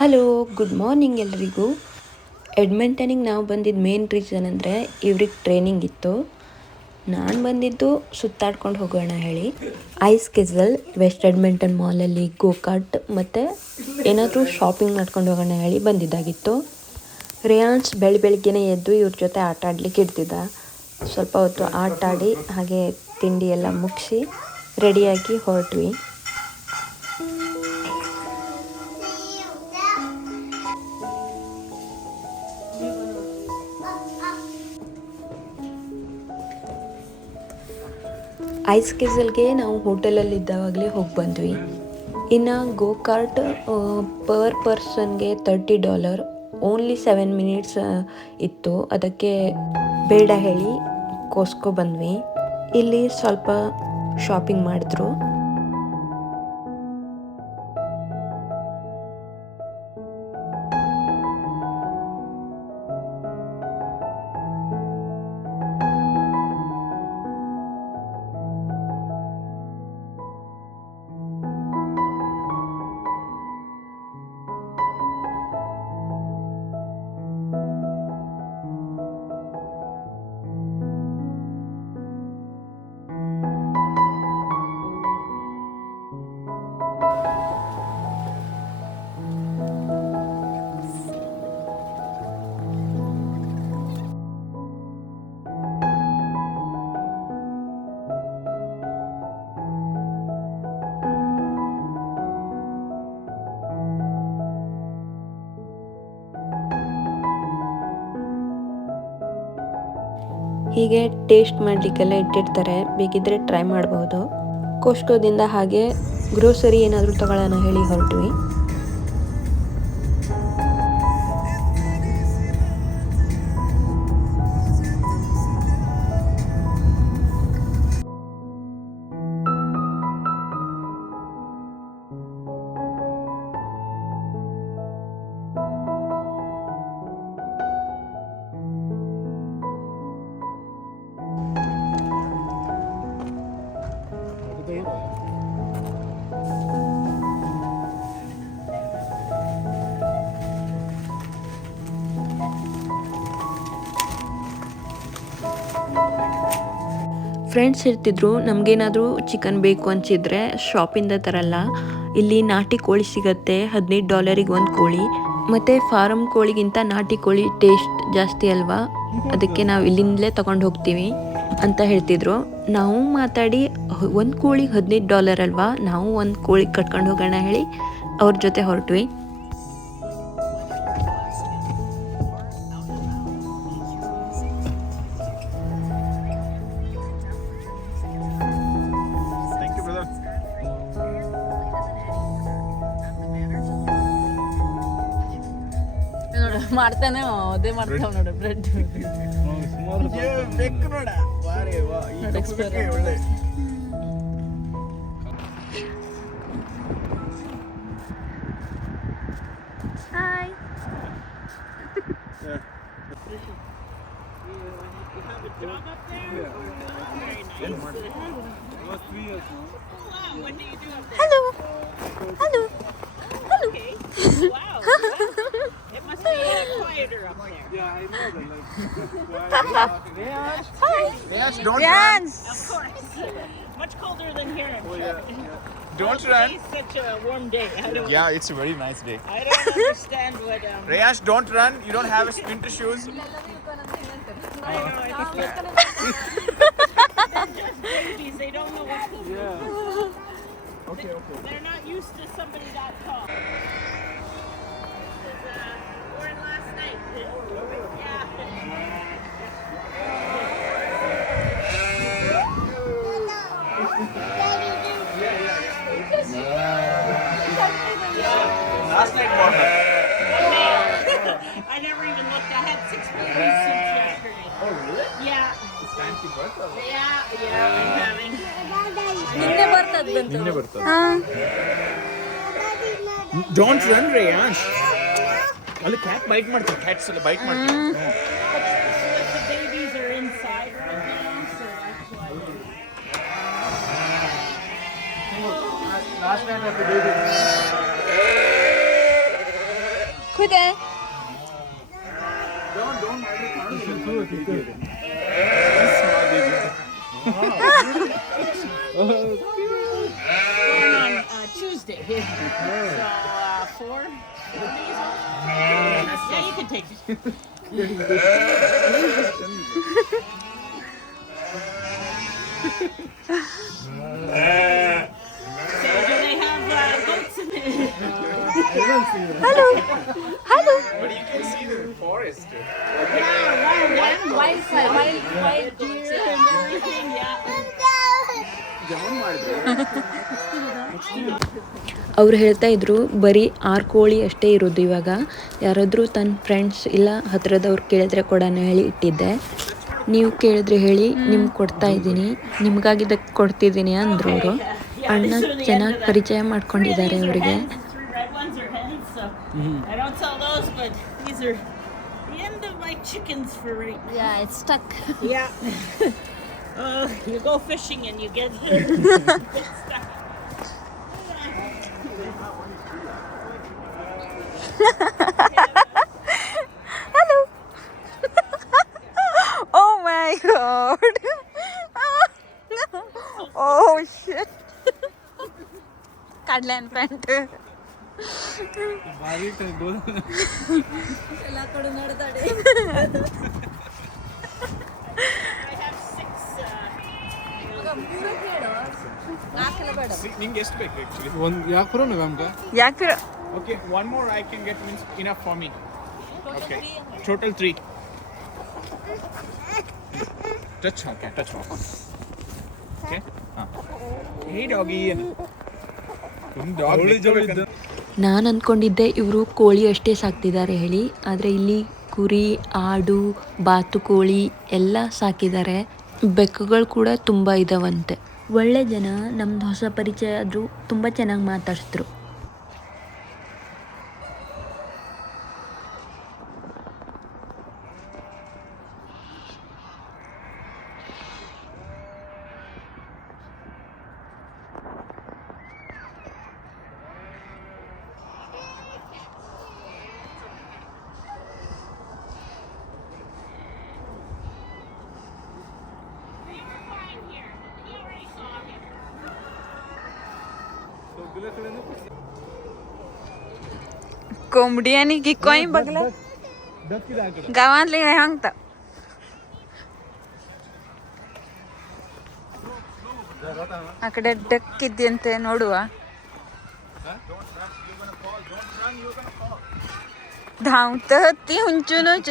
Hello, good morning ಎಲ್ರಿಗೂ. ಎಡ್ಮೆಂಟನಿಗೆ ನಾವು ಬಂದಿದ್ದು ಮೇನ್ ರೀಸನ್ ಅಂದರೆ ಇವ್ರಿಗೆ ಟ್ರೈನಿಂಗ್ ಇತ್ತು. ನಾನು ಬಂದಿದ್ದು ಸುತ್ತಾಡ್ಕೊಂಡು ಹೋಗೋಣ ಹೇಳಿ. ಐಸ್ ಕೆಸಲ್, ವೆಸ್ಟ್ ಎಡ್ಮೆಂಟನ್ ಮಾಲಲ್ಲಿ ಗೋಕಾರ್ಟ್ ಮತ್ತು ಏನಾದರೂ ಶಾಪಿಂಗ್ ಮಾಡ್ಕೊಂಡು ಹೋಗೋಣ ಹೇಳಿ ಬಂದಿದ್ದಾಗಿತ್ತು. ರೇಯಾನ್ಸ್ ಬೆಳಿಗ್ಗೆನೇ ಎದ್ದು ಇವ್ರ ಜೊತೆ ಆಟ ಆಡ್ಲಿಕ್ಕೆ ಇಡ್ತಿದ್ದ. ಸ್ವಲ್ಪ ಹೊತ್ತು ಆಟ ಆಡಿ ಹಾಗೆ ತಿಂಡಿ ಎಲ್ಲ ಮುಗಿಸಿ ರೆಡಿಯಾಗಿ ಹೊರಟ್ವಿ. ಐಸ್ ಕೆಸಲ್ಗೆ ನಾವು ಹೋಟೆಲಲ್ಲಿದ್ದಾವಾಗಲೇ ಹೋಗಿ ಬಂದ್ವಿ. ಇನ್ನು ಗೋಕಾರ್ಟ್ ಪರ್ ಪರ್ಸನ್ಗೆ $30, ಓನ್ಲಿ 7 ಮಿನಿಟ್ಸ್ ಇತ್ತು. ಅದಕ್ಕೆ ಬೇಡ ಹೇಳಿ ಕೋಸ್ಕೊ ಬಂದ್ವಿ. ಇಲ್ಲಿ ಸ್ವಲ್ಪ ಶಾಪಿಂಗ್ ಮಾಡಿದ್ರು. ಹೀಗೆ ಟೇಸ್ಟ್ ಮಾಡಲಿಕ್ಕೆಲ್ಲ ಇಟ್ಟಿರ್ತಾರೆ, ಬೇಕಿದ್ರೆ ಟ್ರೈ ಮಾಡ್ಬೋದು. ಕೋಸ್ಕೋದಿಂದ ಹಾಗೆ ಗ್ರೋಸರಿ ಏನಾದರೂ ತಗೊಳ್ಳೋಣ ಹೇಳಿ ಹೊರಟ್ವಿ. ಫ್ರೆಂಡ್ಸ್ ಇರ್ತಿದ್ರು, ನಮಗೇನಾದರೂ ಚಿಕನ್ ಬೇಕು ಅನಿಸಿದ್ರೆ ಶಾಪಿಂದ ತರಲ್ಲ, ಇಲ್ಲಿ ನಾಟಿ ಕೋಳಿ ಸಿಗತ್ತೆ. $15 ಒಂದು ಕೋಳಿ. ಮತ್ತು ಫಾರಮ್ ಕೋಳಿಗಿಂತ ನಾಟಿ ಕೋಳಿ ಟೇಸ್ಟ್ ಜಾಸ್ತಿ ಅಲ್ವಾ, ಅದಕ್ಕೆ ನಾವು ಇಲ್ಲಿಂದಲೇ ತೊಗೊಂಡು ಹೋಗ್ತೀವಿ ಅಂತ ಹೇಳ್ತಿದ್ರು. ನಾವು ಮಾತಾಡಿ ಒಂದು ಕೋಳಿಗೆ $15 ಅಲ್ವಾ, ನಾವು ಒಂದು ಕೋಳಿ ಕಟ್ಕೊಂಡು ಹೋಗೋಣ ಹೇಳಿ ಅವ್ರ ಜೊತೆ ಹೊರಟ್ವಿ. ಮಾಡ್ತಾನೆ ಅದೇ ಮಾಡ್ತಾವ ನೋಡ ಬ್ರೆಡ್ ಬೆಕ್ಕು ನೋಡ ಬಾರಿ ವಾ ಈ ಕಪ್ಪಕ್ಕೆ ಒಳ್ಳೆ hi hello hello hello. quieter up there. Yeah, I know that. Like, don't run. Of course. Much colder than here. Don't run. It's such a warm day. Yeah, it's a very nice day. I don't understand what. Rayash, don't run. You don't have a winter shoes. I know. They're just babies. They don't know what to do. Yeah. Okay. They're not used to somebody that tall. Last night. Yeah. Last night, Mama. I never even looked. I had 6 babies since yesterday. Oh, really? Yeah. It's time to birthday. Yeah, I'm having. ನಿನ್ನೆ ಬರ್ತದೆ. Don't run, Rayash. ಅಲ್ಲಿ cat byte ಮಾಡ್ತಾರೆ, cats ಎಲ್ಲ byte ಮಾಡ್ತಾರೆ. The babies are inside right now, so that's why. Last night of the baby. ಹುಡುಗ Going on Tuesday. So, 4? Yeah, you can take it. So, do they have goats in there? But you can see the forest. Wild deer and everything, yeah. ಅವ್ರು ಹೇಳ್ತಾ ಇದ್ರು ಬರೀ 6 ಕೋಳಿ ಅಷ್ಟೇ ಇರೋದು ಇವಾಗ. ಯಾರಾದರೂ ತನ್ನ ಫ್ರೆಂಡ್ಸ್ ಇಲ್ಲ ಹತ್ರದವ್ರು ಕೇಳಿದ್ರೆ ಕೊಡೋಣ ಹೇಳಿ ಇಟ್ಟಿದ್ದೆ. ನೀವು ಕೇಳಿದ್ರೆ ಹೇಳಿ ನಿಮ್ಗೆ ಕೊಡ್ತಾ ಇದ್ದೀನಿ, ನಿಮ್ಗಾಗಿದ್ದಕ್ಕೆ ಕೊಡ್ತಿದ್ದೀನಿ ಅಂದರು ಅವರು. ಅಣ್ಣ ಚೆನ್ನಾಗಿ ಪರಿಚಯ ಮಾಡ್ಕೊಂಡಿದ್ದಾರೆ ಅವರಿಗೆ. Red ones are hens, so I don't sell those, but these are the end of my chickens for right now. Yeah, it's stuck. Yeah. You go fishing and you get stuck. Hello. Oh my god. Oh shit. ಕಾಡ್ಲೇನ್ pant ಎಲ್ಲ ಕಡೆ ನಡೆದಾಡಿ. I have 6. ನಾಲ್ಕೆಲ್ಲ ಬೇಡ. ನಿಂಗೆ ಎಷ್ಟು ಬೇಕು actually? ಯಾಕೆ ಬರೋಣ ನಮ್ಗೆ ಯಾಕೆ Okay, one more I can get means enough for me. Okay. Total 3. Touch okay, touch one. Okay? Hey doggy. Dog. ನಾನು ಅಂದ್ಕೊಂಡಿದ್ದೆ ಇವರು ಕೋಳಿ ಅಷ್ಟೇ ಸಾಕ್ತಿದ್ದಾರೆ ಹೇಳಿ, ಆದರೆ ಇಲ್ಲಿ ಕುರಿ, ಆಡು, ಬಾತುಕೋಳಿ ಎಲ್ಲ ಸಾಕಿದ್ದಾರೆ. ಬೆಕ್ಕುಗಳು ಕೂಡ ತುಂಬ ಇದಾವಂತೆ. ಒಳ್ಳೆ ಜನ, ನಮ್ದು ಹೊಸ ಪರಿಚಯ ಆದರೂ ತುಂಬ ಚೆನ್ನಾಗಿ ಮಾತಾಡಿಸಿದ್ರು. कोंबडी आणि की कोई बघला गावातले काय सांगता ಆ ಕಡೆ ಡಕ್ ಇದೆಯಂತೆ ನೋಡುವ. धावत होती हुंचूनच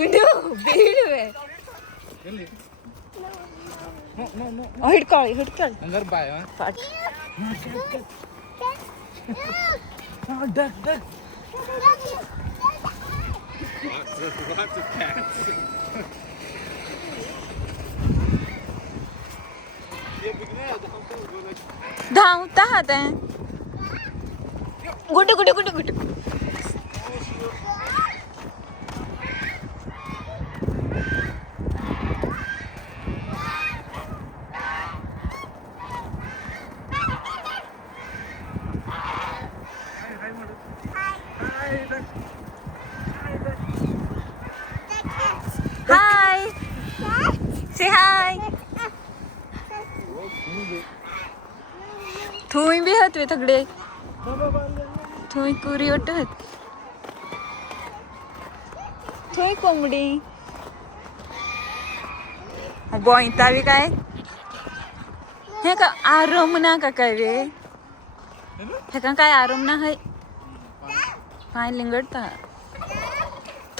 गुंडू ಬೀಳುವೆ. ಹಿಡ್ಕೊಳ್ಳಿ ಹಿಡ್ಕೊಳ್ಳಿ ಹಂಗಾರೆ ಬಾಯ್ ಪಾಟ್. Lots of cats. धावता हात गुटू गुटू गुटू गुटू. हाय से हाय थुई बी हत वे थगडे थुई कुरी वाटत थुई कोंबडी बोईतावी काय हे का आराम ना का काय रे हे का काय आराम ना है पाय लिंगडता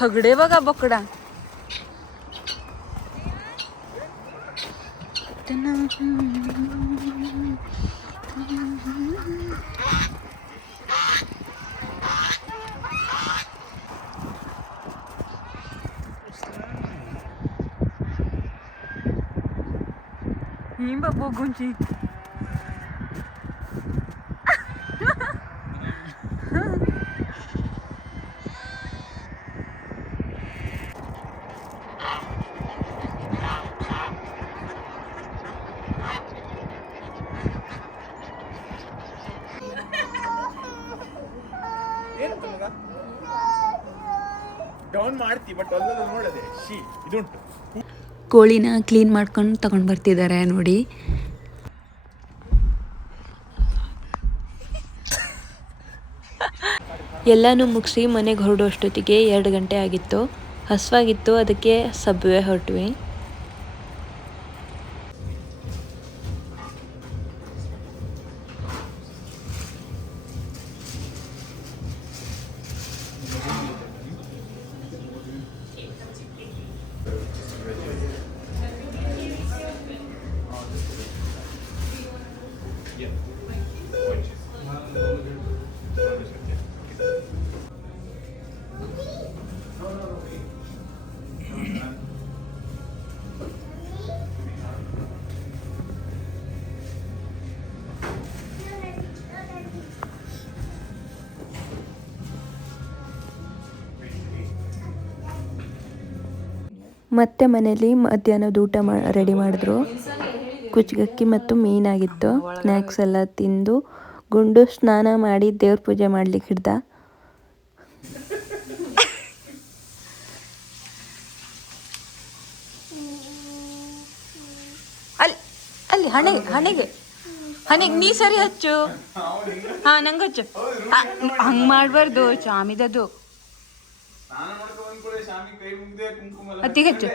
थगडे बघा बकडा ही बघूची ಏನು ಮಗ ಡೌನ್ ಮಾಡ್ತಿ ಬಟ್ ಅಲ್ಲೆಲ್ಲ ನೋಡದೆ ಇದುಂಟು. ಕೋಳಿನ ಕ್ಲೀನ್ ಮಾಡ್ಕೊಂಡು ತಗೊಂಡು ಬರ್ತಿದ್ದಾರೆ ನೋಡಿ. ಎಲ್ಲನೂ ಮುಗಿಸಿ ಮನೆಗೆ ಹೊರಡೋಷ್ಟೊತ್ತಿಗೆ 2 ಗಂಟೆ ಆಗಿತ್ತು. ಹಸುವಾಗಿತ್ತು, ಅದಕ್ಕೆ ಸಬ್ವೆ ಹೊರಟ್ವಿ. ಮತ್ತೆ ಮನೇಲಿ ಮಧ್ಯಾಹ್ನದ ಊಟ ರೆಡಿ ಮಾಡಿದ್ರು. ಕುಚ್ಚಗಕ್ಕಿ ಮತ್ತು ಮೀನಾಗಿತ್ತು. ಸ್ನ್ಯಾಕ್ಸ್ ಎಲ್ಲ ತಿಂದು ಗುಂಡು ಸ್ನಾನ ಮಾಡಿ ದೇವ್ರ ಪೂಜೆ ಮಾಡ್ಲಿಕ್ಕೆ ಹಿಡ್ದ. ಅಲ್ಲಿ ಹಣೆಗೆ ನೀ ಸರಿ ಹಚ್ಚು. ಹಾ ನಂಗೆ ಹಚ್ಚು. ಹಂಗೆ ಮಾಡಬಾರ್ದು, ಚಾಮಿದದು. ಅತಿ ಹೆಚ್ಚು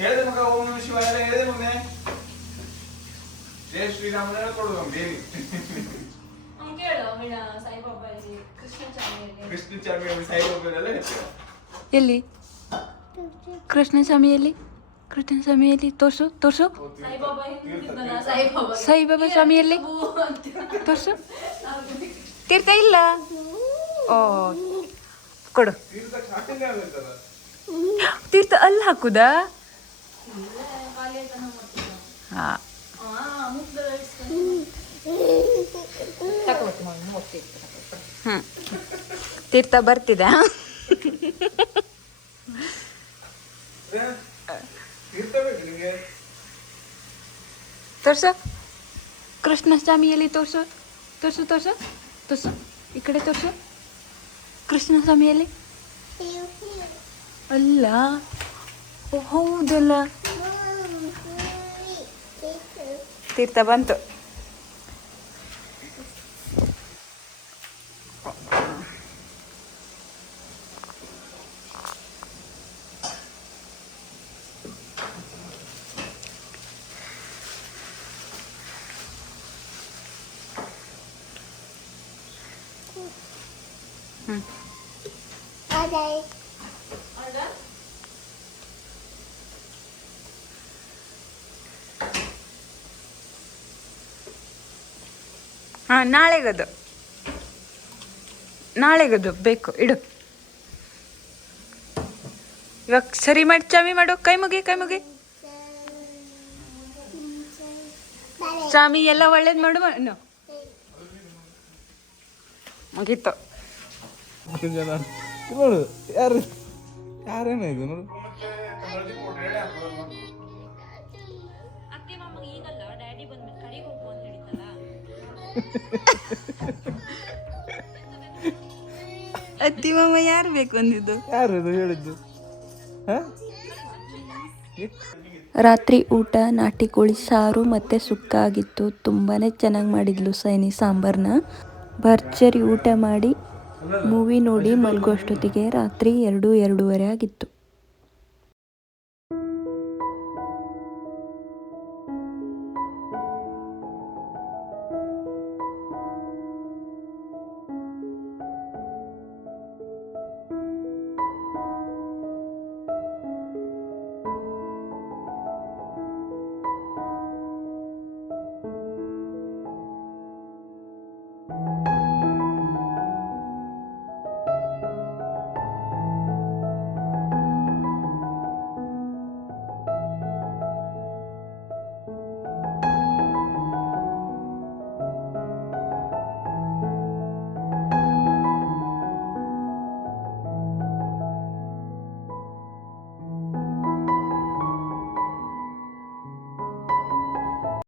ಹೇಳಿದೆ ಮಗ ಓಂ ನಮಃ ಶಿವಾಯ ಹೇಳಿದೆ ಮಗನೇ. ಜಯ ಶ್ರೀರಾಮ ಕೊಡುವ ಬೇರೆ ಕೃಷ್ಣ ಚಾಮಿ ಸಾಯಿಬಾಬಾರೆಲ್ಲ ಹೇಳ್ತೀರ. ಎಲ್ಲಿ ಕೃಷ್ಣಸ್ವಾಮಿಯಲ್ಲಿ ತೋರ್ಸು ಸಾಯಿಬಾಬಾ ಸ್ವಾಮಿಯಲ್ಲಿ ತೋರ್ಸು. ತೀರ್ಥ ಇಲ್ಲ. ಓ ಕೊಡು. ತೀರ್ಥ ಅಲ್ಲಿ ಹಾಕುದಾ? ಹಾ ತೀರ್ಥ ಬರ್ತಿದೆ. ತೋರ್ಸು ಕೃಷ್ಣಸ್ವಾಮಿಯಲ್ಲಿ ತೋರ್ಸು ಈ ಕಡೆ ತೋರ್ಸು. ಕೃಷ್ಣಸ್ವಾಮಿಯಲ್ಲಿ ಅಲ್ಲ. ಹೌದಲ್ಲ, ತೀರ್ಥ ಬಂತು. ಹಾಂ ನಾಳೆಗದು ಬೇಕು. ಇಡು ಇವಾಗ ಸರಿ ಮಾಡಿ ಚಾಮಿ ಮಾಡು. ಕೈ ಮುಗಿ ಚಾಮಿ ಎಲ್ಲ ಒಳ್ಳೇದು ಮಾಡು. ಮುಗೀತು. ನೋಡು ಯಾರೇನ ಇದು ನೋಡು. ಅತ್ತಿ ಮಾಮ ಯಾರು ಬೇಕು ಅಂದಿದ್ದು? ಯಾರು ಹೇಳಿದ್ದು? ರಾತ್ರಿ ಊಟ ನಾಟಿ ಕೋಳಿ ಸಾರು ಮತ್ತು ಸುಕ್ಕ ಆಗಿತ್ತು. ತುಂಬಾ ಚೆನ್ನಾಗಿ ಮಾಡಿದ್ಲು ಸೈನಿ ಸಾಂಬಾರನ್ನ. ಭರ್ಜರಿ ಊಟ ಮಾಡಿ ಮೂವಿ ನೋಡಿ ಮಲಗೋ ಅಷ್ಟೊತ್ತಿಗೆ ರಾತ್ರಿ 2-2:30 ಆಗಿತ್ತು.